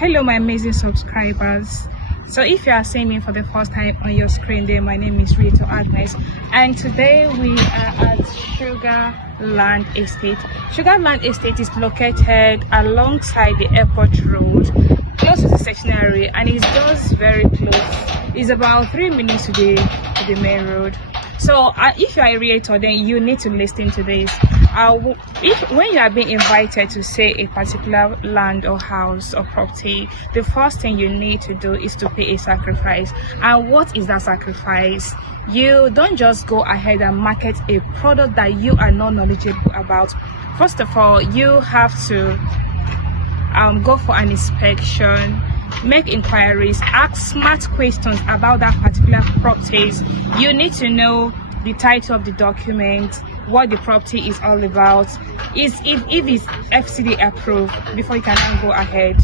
Hello, my amazing subscribers. So if you are seeing me for the first time on your screen there, my name is Rito Agnes, and today we are at Sugarland Estate. Sugarland Estate is located alongside the airport road, close to the sectionary, and it's just very close. It's about 3 minutes to the main road. So if you are a realtor, then you need to listen to this. When you are being invited to say a particular land or house or property, the first thing you need to do is to pay a sacrifice. And what is that sacrifice? You don't just go ahead and market a product that you are not knowledgeable about. First of all, you have to go for an inspection, make inquiries, ask smart questions about that particular properties. You need to know the title of the document, what the property is all about, if it's FCD approved before you can now go ahead.